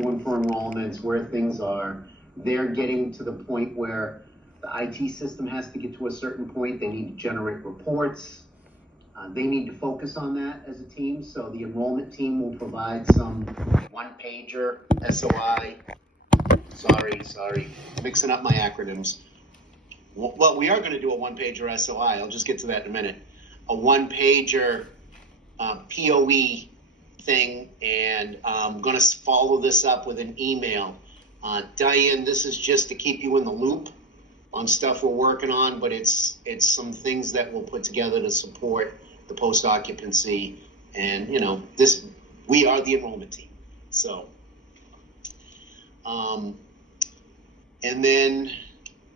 doing for enrollments, where things are. They're getting to the point where the IT system has to get to a certain point. They need to generate reports. They need to focus on that as a team. So the enrollment team will provide some one-pager SOI. Sorry, mixing up my acronyms. Well, we are going to do a one-pager SOI. I'll just get to that in a minute. A one-pager POE thing, and I'm going to follow this up with an email. Diane, this is just to keep you in the loop on stuff we're working on, but it's some things that we'll put together to support the post-occupancy, and we are the enrollment team. So, and then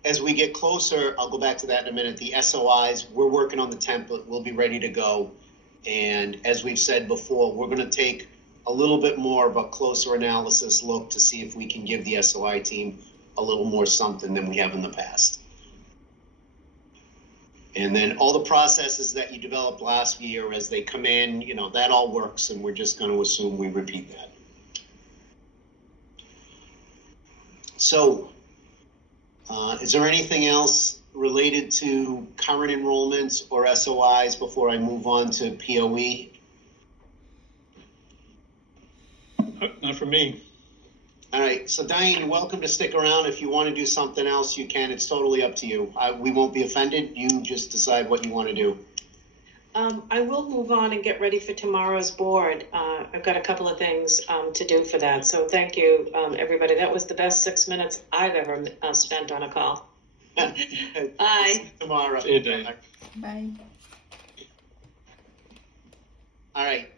as we get closer, I'll go back to that in a minute. The SOIs, we're working on the template. We'll be ready to go. And as we've said before, we're going to take a little bit more of a closer analysis look to see if we can give the SOI team a little more something than we have in the past. And then all the processes that you developed last year, as they come in, that all works, and we're just going to assume we repeat that. So, is there anything else related to current enrollments or SOIs before I move on to POE? Not for me. All right, so Diane, you're welcome to stick around. If you want to do something else, you can. It's totally up to you. We won't be offended. You just decide what you want to do. I will move on and get ready for tomorrow's board. I've got a couple of things to do for that. So thank you, everybody. That was the best 6 minutes I've ever spent on a call. Bye. Tomorrow. See you, Diane. Bye. All right.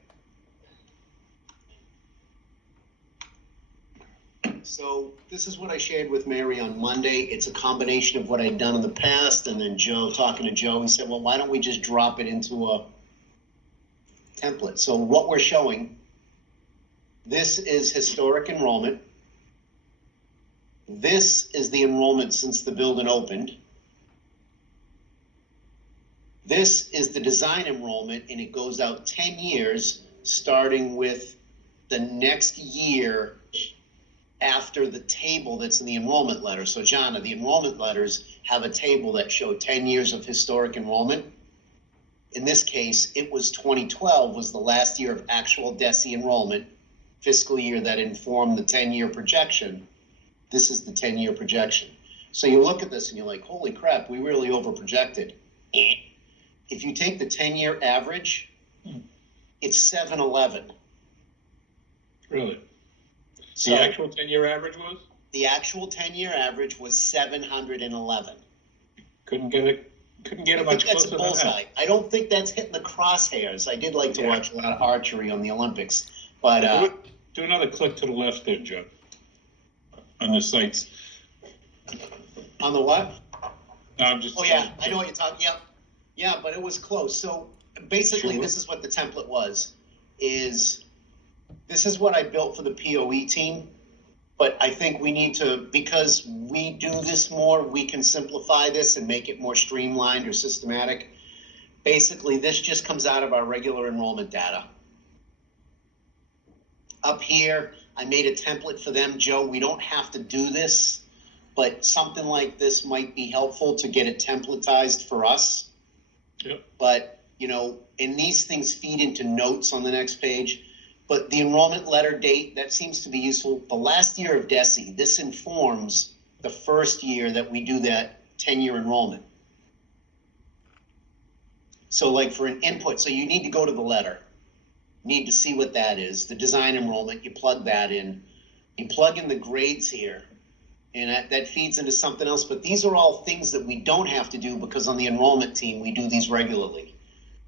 So this is what I shared with Mary on Monday. It's a combination of what I'd done in the past, and then talking to Joe, he said, well, why don't we just drop it into a template? So what we're showing, this is historic enrollment. This is the enrollment since the building opened. This is the design enrollment, and it goes out 10 years, starting with the next year after the table that's in the enrollment letter. So, Jonna, the enrollment letters have a table that show 10 years of historic enrollment. In this case, it was 2012 was the last year of actual DESE enrollment, fiscal year that informed the 10-year projection. This is the 10-year projection. So you look at this and you're like, holy crap, we really overprojected. If you take the 10-year average, it's 711. Really? So the actual 10-year average was? The actual 10-year average was 711. Couldn't get it much closer than that. I don't think that's hitting the crosshairs. I did like to watch a lot of archery on the Olympics, but do another click to the left there, Joe. On the sites. On the what? No, I'm just. Oh yeah, I know what you're talking. Yep. Yeah, but it was close. So basically, Sure. This is what the template was. This is what I built for the POE team, but I think we need to, because we do this more, we can simplify this and make it more streamlined or systematic. Basically, this just comes out of our regular enrollment data. Up here, I made a template for them. Joe, we don't have to do this, but something like this might be helpful to get it templatized for us. Yep. But, and these things feed into notes on the next page. But the enrollment letter date, that seems to be useful. The last year of DESE, this informs the first year that we do that 10-year enrollment. So like for an input, so you need to go to the letter. You need to see what that is. The design enrollment, you plug that in. You plug in the grades here, and that feeds into something else. But these are all things that we don't have to do because on the enrollment team, we do these regularly.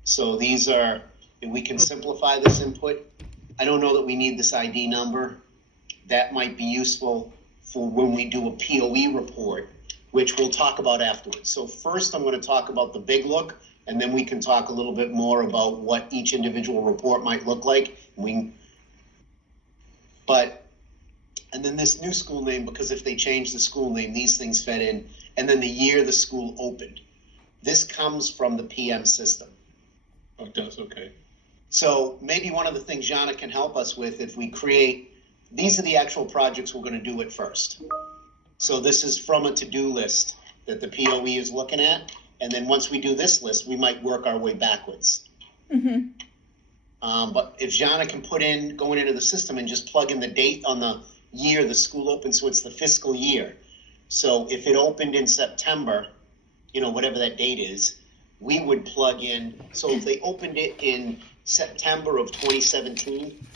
So these are, we can simplify this input. I don't know that we need this ID number. That might be useful for when we do a POE report, which we'll talk about afterwards. So first I'm going to talk about the big look, and then we can talk a little bit more about what each individual report might look like. And then this new school name, because if they change the school name, these things fed in. And then the year the school opened. This comes from the PM system. Oh, it does, okay. So maybe one of the things Jana can help us with, if we create these are the actual projects we're gonna do at first. So this is from a to-do list that the POE is looking at, and then once we do this list, we might work our way backwards. But if Jana can put in, going into the system and just plug in the date on the year the school opened, so it's the fiscal year. So if it opened in September, you know, whatever that date is, we would plug in, so if they opened it in September of 2017,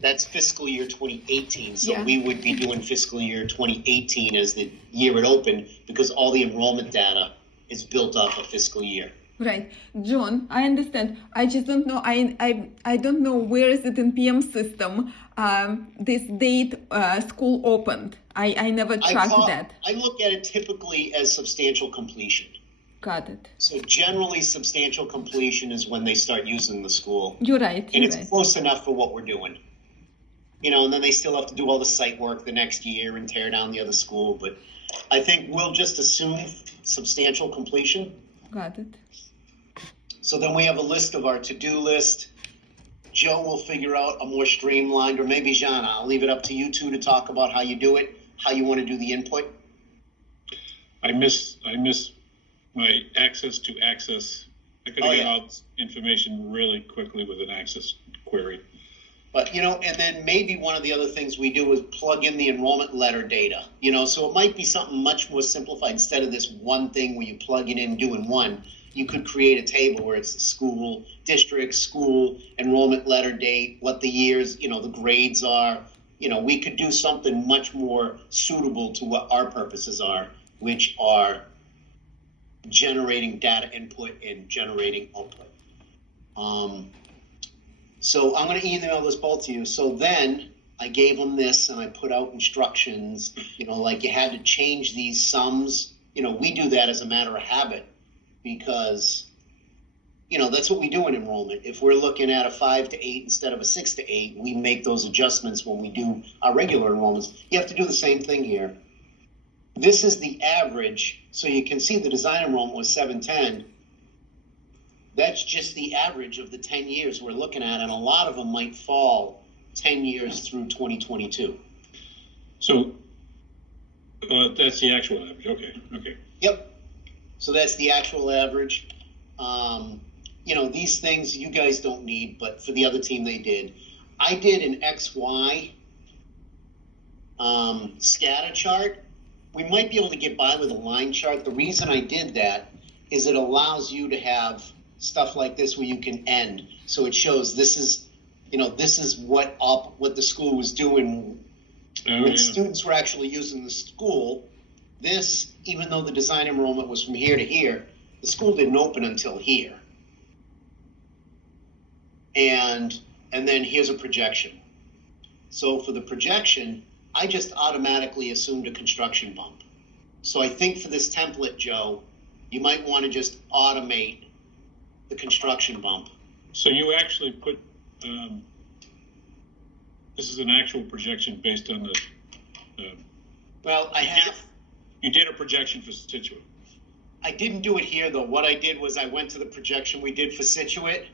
that's fiscal year 2018, so Yeah. we would be doing fiscal year 2018 as the year it opened, because all the enrollment data is built off of fiscal year. Right, John, I understand. I just don't know. I don't know where is it in PM system. This date school opened. I never tracked that. I look at it typically as substantial completion. Got it. So generally, substantial completion is when they start using the school, You're right. and You're it's right. close enough for what we're doing. You know, and then they still have to do all the site work the next year and tear down the other school. But I think we'll just assume substantial completion. Got it. So then we have a list of our to-do list. Joe will figure out a more streamlined, or maybe Jana, I'll leave it up to you two to talk about how you do it, how you want to do the input. I miss my access to access. I could Oh, get yeah. out information really quickly with an access query. But, you know, and then maybe one of the other things we do is plug in the enrollment letter data, you know, so it might be something much more simplified. Instead of this one thing where you plug it in, doing one, you could create a table where it's the school, district, school, enrollment letter date, what the years, you know, the grades are. You know, we could do something much more suitable to what our purposes are, which are generating data input and generating output. So I'm going to email this both to you. So then I gave them this and I put out instructions, you know, like you had to change these sums. You know, we do that as a matter of habit because, you know, that's what we do in enrollment. If we're looking at a 5 to 8 instead of a 6 to 8, we make those adjustments when we do our regular enrollments. You have to do the same thing here. This is the average. So you can see the design enrollment was 710. That's just the average of the 10 years we're looking at, and a lot of them might fall 10 years through 2022. So that's the actual average. Okay. Yep. So that's the actual average. You know, these things you guys don't need, but for the other team they did. I did an XY scatter chart. We might be able to get by with a line chart. The reason I did that is it allows you to have stuff like this where you can end. So it shows this is, you know, this is what the school was doing when students were actually using the school. This, even though the design enrollment was from here to here, the school didn't open until here. And then here's a projection. So for the projection, I just automatically assumed a construction bump. So I think for this template, Joe, you might want to just automate the construction bump. So you actually put, this is an actual projection based on the. Well, I have. You did a projection for Situate. I didn't do it here though. What I did was I went to the projection we did for Situate.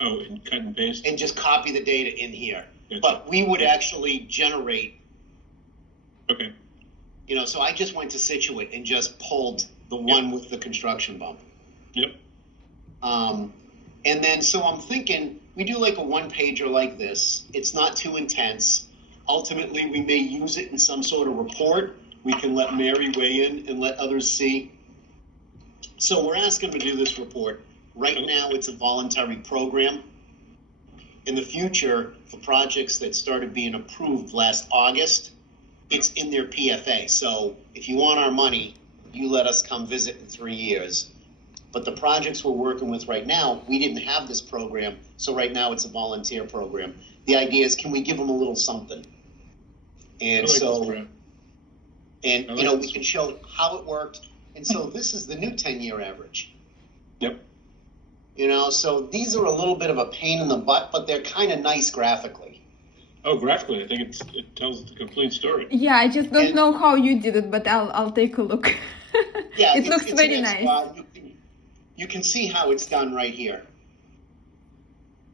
Oh, and cut and paste? And just copy the data in here. Gotcha. But we would actually generate. Okay. You know, so I just went to Situate and just pulled the one with the construction bump. Yep. And then, so I'm thinking we do like a one pager like this. It's not too intense. Ultimately, we may use it in some sort of report. We can let Mary weigh in and let others see. So we're asking to do this report. Right now, it's a voluntary program. In the future, for projects that started being approved last August, it's in their PFA. So if you want our money, you let us come visit in 3 years. But the projects we're working with right now, we didn't have this program. So right now it's a volunteer program. The idea is, can we give them a little something? And you know, we can show how it worked. And so this is the new 10-year average. Yep. You know, so these are a little bit of a pain in the butt, but they're kind of nice graphically. Oh, graphically, I think it tells the complete story. Yeah, I just don't know how you did it, but I'll take a look. Yeah, it looks very nice. You can see how it's done right here.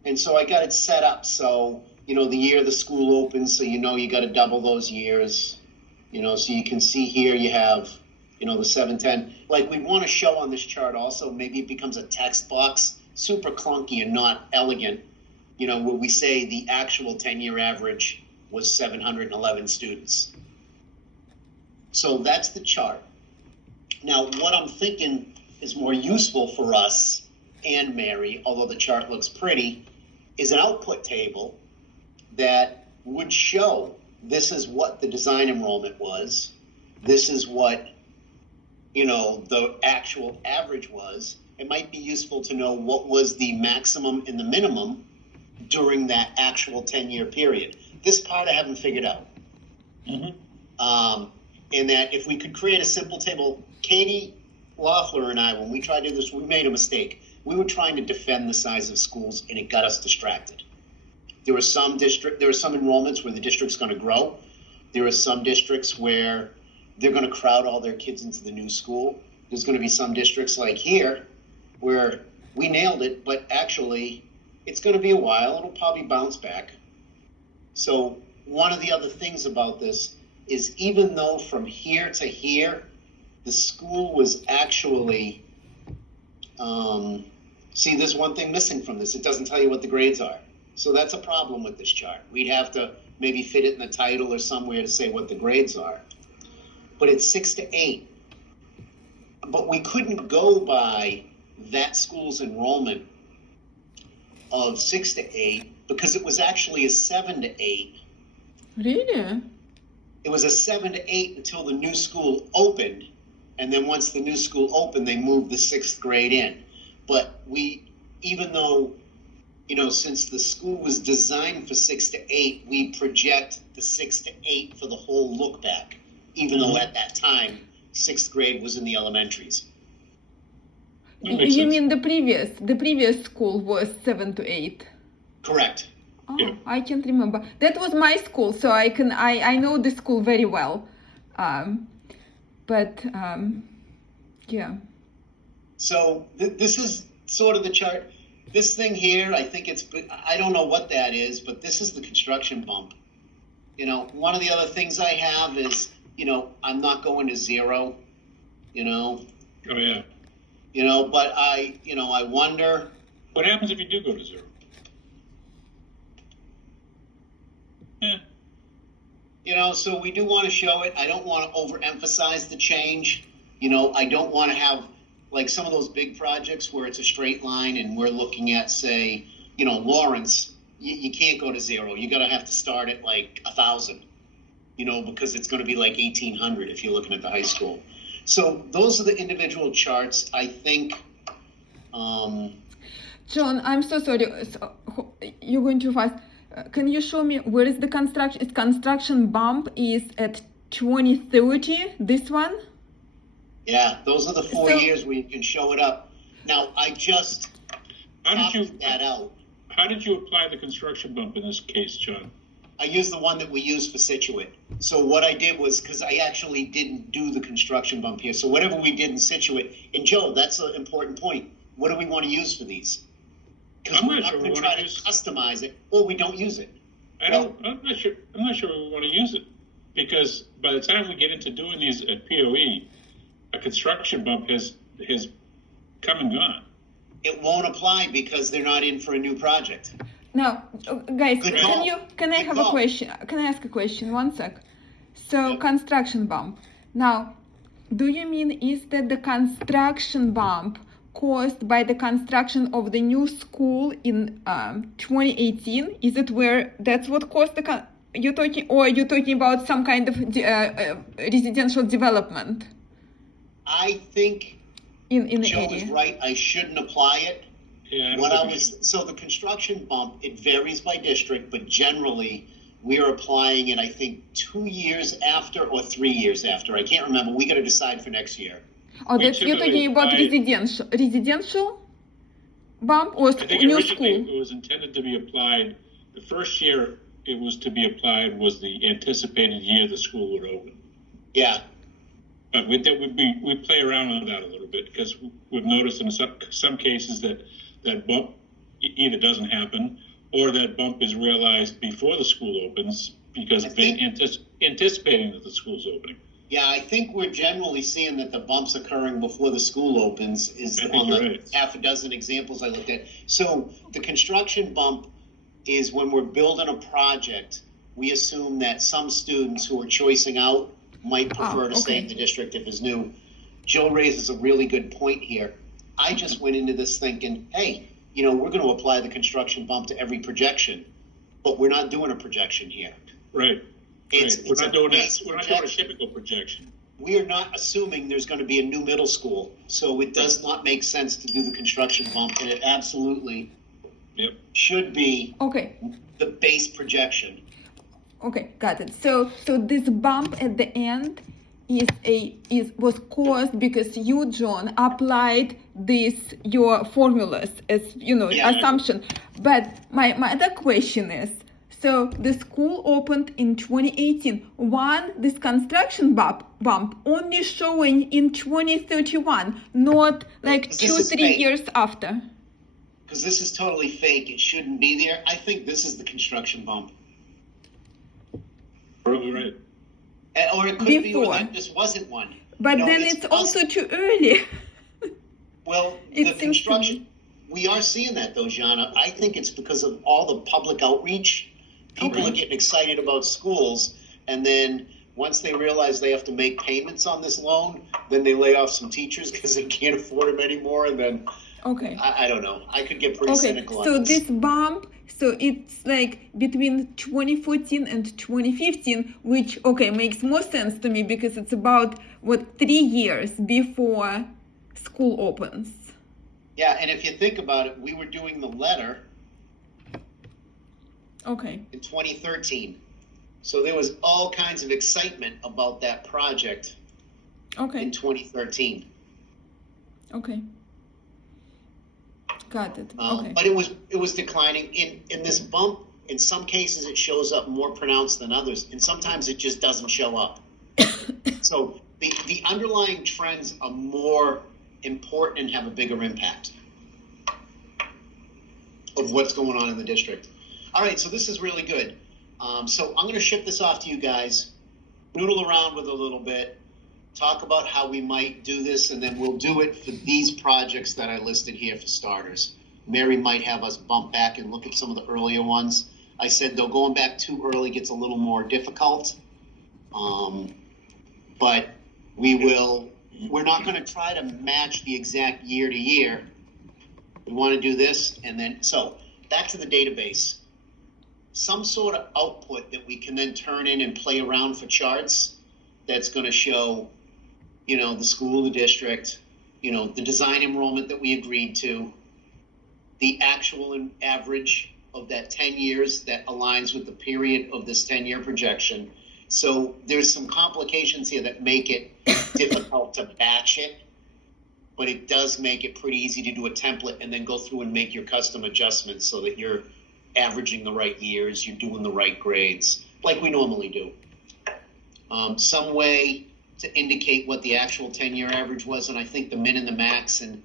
And so I got it set up so the year the school opens, so you got to double those years. So you can see here you have, the 710. Like we want to show on this chart also, maybe it becomes a text box, super clunky and not elegant, where we say the actual 10-year average was 711 students. So that's the chart. Now, what I'm thinking is more useful for us and Mary, although the chart looks pretty, is an output table that would show this is what the design enrollment was. This is what, the actual average was. It might be useful to know what was the maximum and the minimum during that actual 10-year period. This part I haven't figured out. Mm-hmm. And that if we could create a simple table, Katie Loeffler and I, when we tried to do this, we made a mistake. We were trying to defend the size of schools, and it got us distracted. There are some enrollments where the district's going to grow. There are some districts where they're going to crowd all their kids into the new school. There's going to be some districts like here where we nailed it, but actually it's going to be a while. It'll probably bounce back. So one of the other things about this is even though from here to here, the school was actually, see, there's one thing missing from this. It doesn't tell you what the grades are. So that's a problem with this chart. We'd have to maybe fit it in the title or somewhere to say what the grades are. But it's 6 to 8. But we couldn't go by that school's enrollment of 6 to 8 because it was actually a 7 to 8. Really? It was a 7 to 8 until the new school opened. And then once the new school opened, they moved the 6th grade in. But even though, since the school was designed for 6 to 8, we project the 6 to 8 for the whole look back, even though at that time, 6th grade was in the elementaries. You mean the previous school was 7 to 8? Correct. Oh, Yeah. I can't remember. That was my school, so I know the school very well. Yeah. So this is sort of the chart. This thing here, I don't know what that is, but this is the construction bump. One of the other things I have is, I'm not going to 0, Oh, yeah. but I wonder. What happens if you do go to 0? So we do want to show it. I don't want to overemphasize the change. I don't want to have like some of those big projects where it's a straight line and we're looking at, say, Lawrence, you can't go to 0. You're going to have to start at like 1,000, because it's going to be like 1,800 if you're looking at the high school. So those are the individual charts. I think. John, I'm so sorry. You're going too fast. Can you show me where is the construction? Its construction bump is at 2030. This one. Yeah, those are the 4 years where you can show it up. Now I just copied that out. How did you apply the construction bump in this case, John? I used the one that we used for Situate. So what I did was, because I actually didn't do the construction bump here, so whatever we did in Situate, and Joe, that's an important point. What do we want to use for these? Because we're not going to try to customize it, or we don't use it. I'm not sure we want to use it, because by the time we get into doing these at POE, a construction bump has come and gone. It won't apply because they're not in for a new project. Now, guys, Good can I have a question? Can I ask a question? 1 sec. So, Yep. construction bump. Now, do you mean is that the construction bump caused by the construction of the new school in 2018? Is it where that's what caused the you're talking about some kind of residential development I think in the Joe area? is right. I shouldn't apply it. Yeah, So the construction bump, it varies by district, but generally we are applying it, I think, 2 years after or 3 years after. I can't remember. We got to decide for next year. Oh, We that's you're typically talking about apply- residential bump or I think new originally school? it was intended to be applied, the first year it was to be applied was the anticipated year the school would open. Yeah. But we play around with that a little bit because we've noticed in some cases that bump either doesn't happen or that bump is realized before the school opens because I they think- anticipating that the school's opening. Yeah, I think we're generally seeing that the bumps occurring before the school opens is I think on you're the right. half a dozen examples I looked at. So the construction bump is when we're building a project, we assume that some students who are choicing out might prefer to stay in the district if it's new. Joe raises a really good point here. I just went into this thinking, hey, we're going to apply the construction bump to every projection, but we're not doing a projection here. Right. It's We're not doing base that. We're not doing a projection. typical projection. We are not assuming there's going to be a new middle school, so it does not make sense to do the construction bump, and it absolutely Yep. should be Okay. the base projection. Okay, got it. So this bump at the end was caused because you, John, applied your formulas as Yeah. assumption. But my other question is, so the school opened in 2018. This construction bump only showing in 2031, not like This 2-3 is fake. years after. Because this is totally fake. It shouldn't be there. I think this is the construction bump. Probably right. Or it could be Before. where this wasn't one. But then it's also too early. Well, It the seems to construction, we are seeing that though, Jana. I think it's because of all the public outreach. People Okay. are getting excited about schools, and then once they realize they have to make payments on this loan, then they lay off some teachers because they can't afford them anymore, and then, Okay. I don't know. I could get pretty Okay, cynical so on this bump, so it's like between 2014 and 2015, which, makes more sense to me because it's about, 3 years before school opens. Yeah, and if you think about it, we were doing the letter Okay, in 2013. So there was all kinds of excitement about that project okay, in 2013. okay. Got it, okay. But it was declining. In this bump, in some cases it shows up more pronounced than others, and sometimes it just doesn't show up. So the underlying trends are more important and have a bigger impact of what's going on in the district. All right, so this is really good. So I'm going to ship this off to you guys, noodle around with it a little bit, talk about how we might do this, and then we'll do it for these projects that I listed here for starters. Mary might have us bump back and look at some of the earlier ones. I said, though, going back too early gets a little more difficult. But we're not going to try to match the exact year to year. We want to do this, and then, so back to the database. Some sort of output that we can then turn in and play around for charts that's going to show, the school, the district, the design enrollment that we agreed to, the actual and average of that 10 years that aligns with the period of this 10-year projection. So there's some complications here that make it difficult to batch it, but it does make it pretty easy to do a template and then go through and make your custom adjustments so that you're averaging the right years, you're doing the right grades, like we normally do. Some way to indicate what the actual 10-year average was, and I think the min and the max, and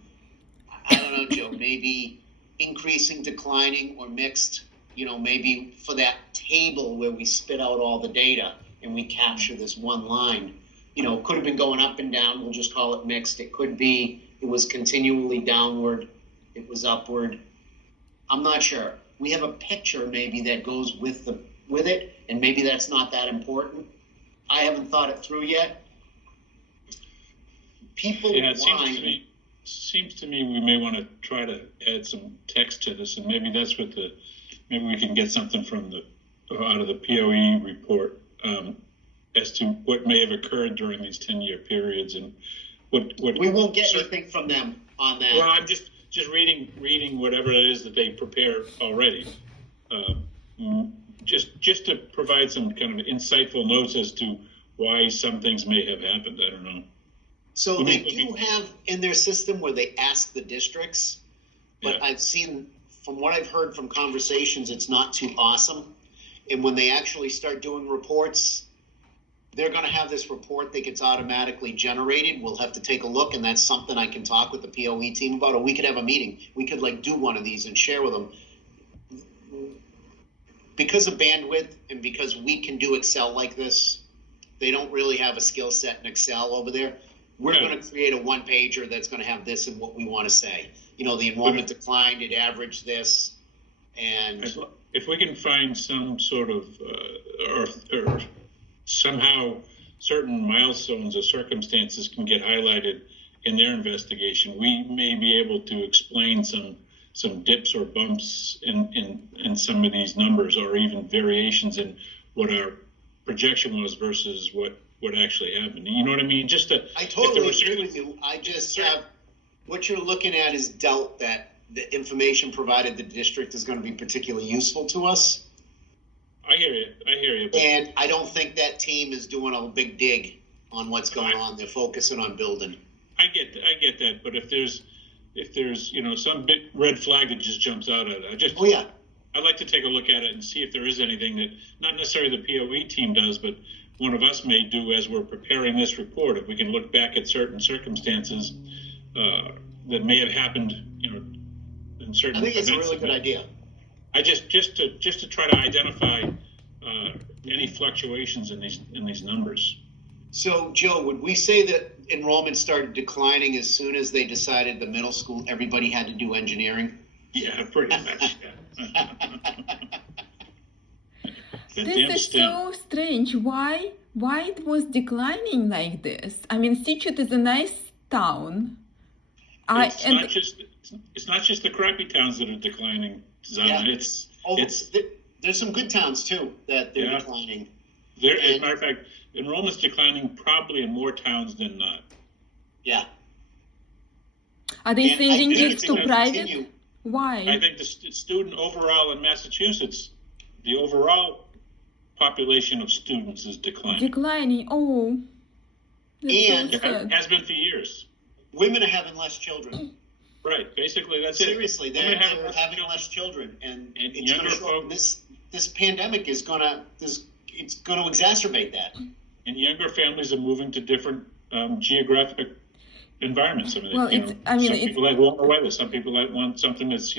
I don't know, Joe, maybe increasing, declining, or mixed, maybe for that table where we spit out all the data and we capture this one line. It could have been going up and down, we'll just call it mixed. It could be it was continually downward, it was upward. I'm not sure. We have a picture maybe that goes with it, and maybe that's not that important. I haven't thought it through yet. People Yeah, it whine. seems to me we may want to try to add some text to this, and maybe that's what maybe we can get something from out of the POE report as to what may have occurred during these 10-year periods and what. We won't get anything from them on that. Well, I'm just reading whatever it is that they prepare already, just to provide some kind of insightful notes as to why some things may have happened. I don't know. So they do have in their system where they ask the districts, but Yeah. I've seen, from what I've heard from conversations, it's not too awesome. And when they actually start doing reports, they're going to have this report that gets automatically generated. We'll have to take a look, and that's something I can talk with the POE team about, or we could have a meeting. We could do one of these and share with them. because of bandwidth and because we can do Excel like this, they don't really have a skill set in Excel over there. We're Yeah. going to create a one pager that's going to have this and what we want to say. You know, the enrollment declined, it averaged this, and If we can find some sort of, or somehow certain milestones or circumstances can get highlighted in their investigation, we may be able to explain some dips or bumps in some of these numbers, or even variations in what our projection was versus what actually happened. You know what I mean? I totally agree with you. I just have, what you're looking at is doubt that the information provided the district is going to be particularly useful to us. I hear you. But And I don't think that team is doing a big dig on what's going on. They're focusing on building. I get that. But if there's some big red flag that just jumps out at it, Oh, yeah. I'd like to take a look at it and see if there is anything that not necessarily the POE team does, but one of us may do as we're preparing this report. If we can look back at certain circumstances that may have happened, in certain. I think it's a events. really good idea. I just to try to identify any fluctuations in these numbers. So, Joe, would we say that enrollment started declining as soon as they decided the middle school, everybody had to do engineering? Yeah, pretty much. Yeah. The damn This is STEM. so strange. Why it was declining like this? I mean, Situate is a nice town. It's not just the crappy towns that are declining, Zana. Yeah. There's some good towns too that they're declining. As a matter of fact, enrollment's declining probably in more towns than not. Yeah. Are they And I sending think kids it's to gonna private? continue. Why? I think the student overall in Massachusetts, the overall population of students is declining. Declining. Oh. That's And- so It sad. has been for years. Women are having less children. Right, basically that's Seriously, it. they're Women have having less children, and And it's going to younger show. folks- This pandemic is it's going to exacerbate that. And younger families are moving to different geographic environments. I mean, Well, some people like warmer weather. Some people want something that's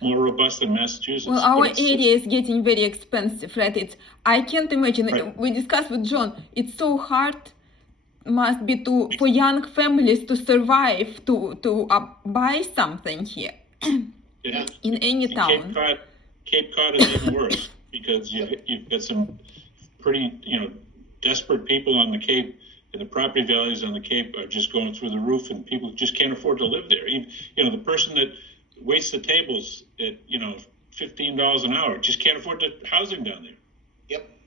more robust than Massachusetts. Well, But our it's area is getting very expensive, right? I can't imagine. Right. We discussed with John. It's so hard, must be for young families to survive to buy something here Yeah. in any And town. Cape Cod is even worse because you've got some pretty desperate people on the Cape, and the property values on the Cape are just going through the roof, and people just can't afford to live there. Even, the person that waits the tables at $15 an hour just can't afford the housing down there. Yep.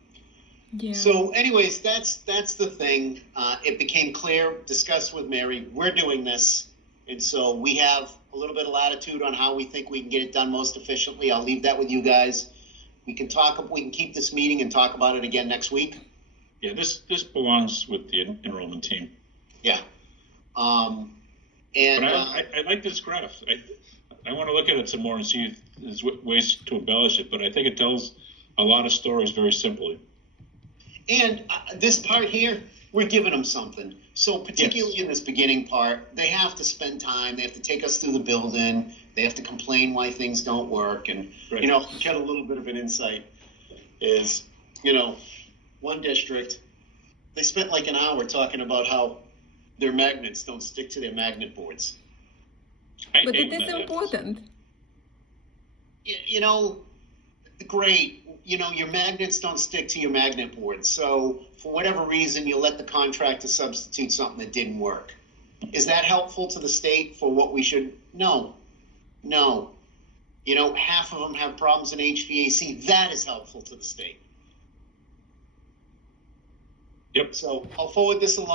Yeah. So, anyways, that's the thing. It became clear, discussed with Mary. We're doing this, and so we have a little bit of latitude on how we think we can get it done most efficiently. I'll leave that with you guys. We can keep this meeting and talk about it again next week. Yeah, this belongs with the enrollment team. Yeah. But I like this graph. I want to look at it some more and see if there's ways to embellish it. But I think it tells a lot of stories very simply. And this part here, we're giving them something. So particularly in this beginning part, they have to spend time. They have to take us through the building. They have to complain why things don't work. And, Right. get a little bit of an insight is, one district, they spent like an hour talking about how their magnets don't stick to their magnet boards. I But hate it when is that happens. important. Great. Your magnets don't stick to your magnet board. So for whatever reason, you let the contractor substitute something that didn't work. Is that helpful to the state for what we should? No. Half of them have problems in HVAC. That is helpful to the state. Yep. So I'll forward this along.